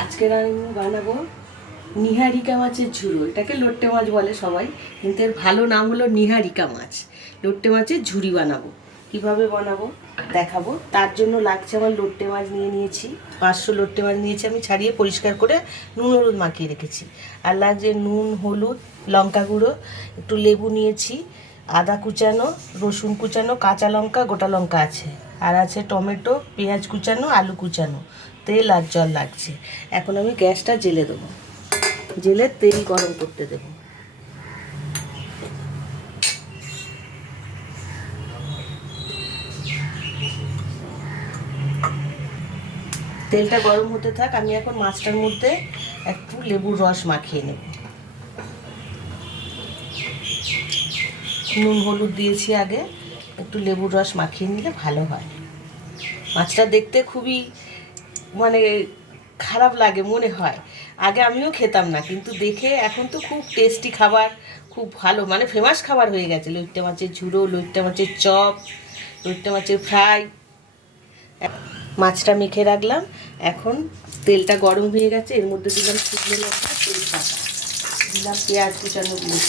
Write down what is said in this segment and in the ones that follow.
আজকের আমি বানাবো নিহারিকা মাছের ঝুড়ো। এটাকে লোট্টে মাছ বলে সবাই, কিন্তু এর ভালো নাম হলো নিহারিকা মাছ। লোট্টে মাছের ঝুড়ি বানাবো। কিভাবে বানাবো দেখাবো। তার জন্য লাগছে আমার লোট্টে মাছ নিয়ে নিয়েছি, 500 লোট্টে মাছ নিয়েছি। আমি ছাড়িয়ে পরিষ্কার করে নুন হলুদ মাখিয়ে রেখেছি। আর লাগছে নুন, হলুদ, লঙ্কা গুঁড়ো, একটু লেবু নিয়েছি, আদা কুচানো, রসুন কুচানো, কাঁচা লঙ্কা, গোটা লঙ্কা আছে, আর আছে টমেটো, পেঁয়াজ কুচানো, আলু কুচানো, তেল আর জল লাগছে। এখন আমি গ্যাসটা জেলে দেবো, জেলে তেল গরম করতে দেবো। তেলটা গরম হতে থাক, আমি এখন মাছটার মধ্যে একটু লেবুর রস মাখিয়ে নেব। নুন হলুদ দিয়েছি আগে, একটু লেবুর রস মাখিয়ে নিলে ভালো হয়। মাছটা দেখতে খুবই মানে খারাপ লাগে মনে হয়, আগে আমিও খেতাম না, কিন্তু দেখে এখন তো খুব টেস্টি খাবার, খুব ভালো মানে ফেমাস খাবার হয়ে গেছে। লইট্টে মাছের ঝুড়ো, লইট্টে মাছের চপ, লইট্টে মাছের ফ্রাই। মাছটা মেখে রাখলাম, এখন তেলটা গরম হয়ে গেছে, এর মধ্যে দিলাম শুকনো লঙ্কা, তেজপাতা, দিলাম পেঁয়াজ কুচানো দিলাম,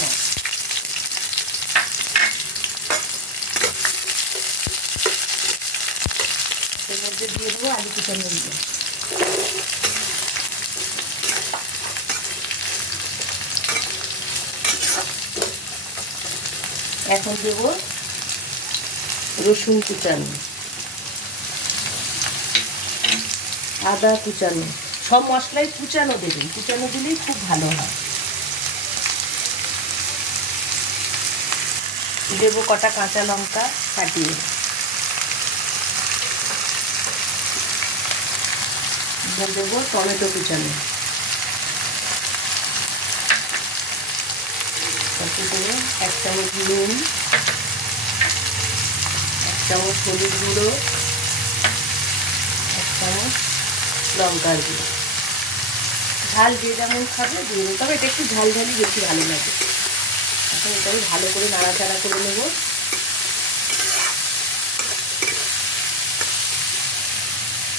এর মধ্যে দিয়ে দেবো আলু কুচানো দিলাম। এখন দেব রসুন কুচানো, আদা কুচানো, সব মশলাই কুচানো দেবেন, কুচানো দিলেই খুব ভালো হয়। দেবো কটা কাঁচা লঙ্কা কাটিয়ে, দেবো টমেটো কুচানো, তারপর দেবো 1 চামচ নুন, 1 চামচ হলুদ গুঁড়ো, 1 চামচ লঙ্কার গুঁড়ো। ঝাল যে যেমন খাবে দিয়ে দেবো, তবে এটা একটু ঝাল ঝালই বেশি ভালো লাগে। এখন এটা আমি ভালো করে নাড়াচাড়া করে নেবো।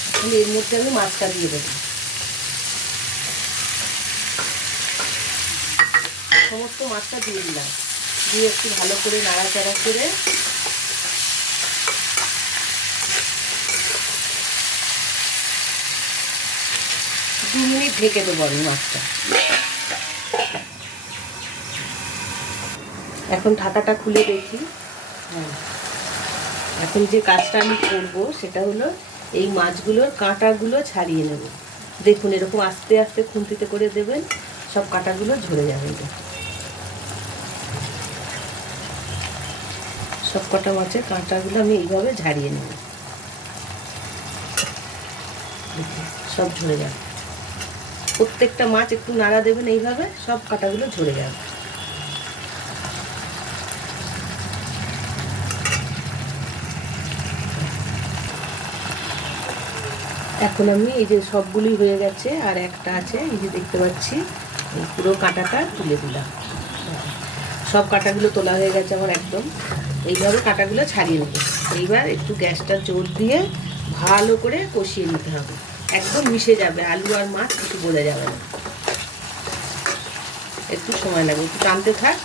এখন এর মধ্যে আমি মাছটা দিয়ে দেবো, সমস্ত মাছটা দিয়ে দিলাম, দিয়ে একটু ভালো করে নাড়াচাড়া করে দু মিনিট ঢেকে দেবো আমি মাছটা। এখন ঢাকাটা খুলে দেখি। এখন যে কাজটা আমি করবো সেটা হলো এই মাছগুলোর কাঁটাগুলো ছাড়িয়ে নেব। দেখুন এরকম আস্তে আস্তে খুন্তিতে করে দেবেন, সব কাঁটাগুলো ঝরে যাবে। সব কটা মাছের কাঁটাগুলো আমি এইভাবে ঝাড়িয়ে নেব, সব ঝরে যাবে। প্রত্যেকটা মাছ একটু নাড়া দেবেন, এইভাবে সব কাঁটাগুলো ঝরে যাবে। এখন আমি এই যে সবগুলি হয়ে গেছে, আর একটা আছে এই যে দেখতে পাচ্ছি, এই পুরো কাঁটাটা তুলে দিলাম। সব কাঁটাগুলো তোলা হয়ে গেছে আমার একদম। এইভাবে কাঁটাগুলো ছাড়িয়ে নেব। এইবার একটু গ্যাসটা জোর দিয়ে ভালো করে কষিয়ে নিতে হবে, একদম মিশে যাবে, আলু আর মাছ কিছু বোঝা যাবে না। একটু সময় লাগবে, একটু টানতে থাক,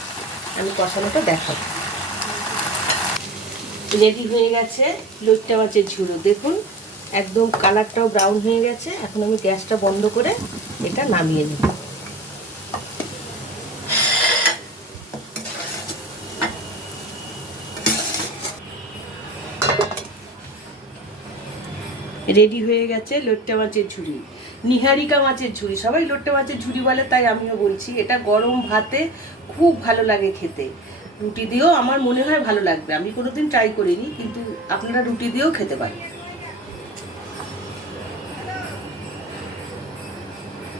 আমি কষানোটা দেখাবো। রেডি হয়ে গেছে লইট্টে মাছের ঝুড়ো, দেখুন একদম কালারটাও ব্রাউন হয়ে গেছে। এখন আমি গ্যাসটা বন্ধ করে এটা নামিয়ে নেব। রেডি হয়ে গেছে লইট্টে মাছের ঝুড়ি, নিহারিকা মাছের ঝুড়ি। সবাই লইট্টে মাছের ঝুড়ি বলে, তাই আমিও বলছি। এটা গরম ভাতে খুব ভালো লাগে খেতে, রুটি দিয়েও আমার মনে হয় ভালো লাগবে। আমি কোনোদিন ট্রাই করিনি, কিন্তু আপনারা রুটি দিয়েও খেতে পারেন।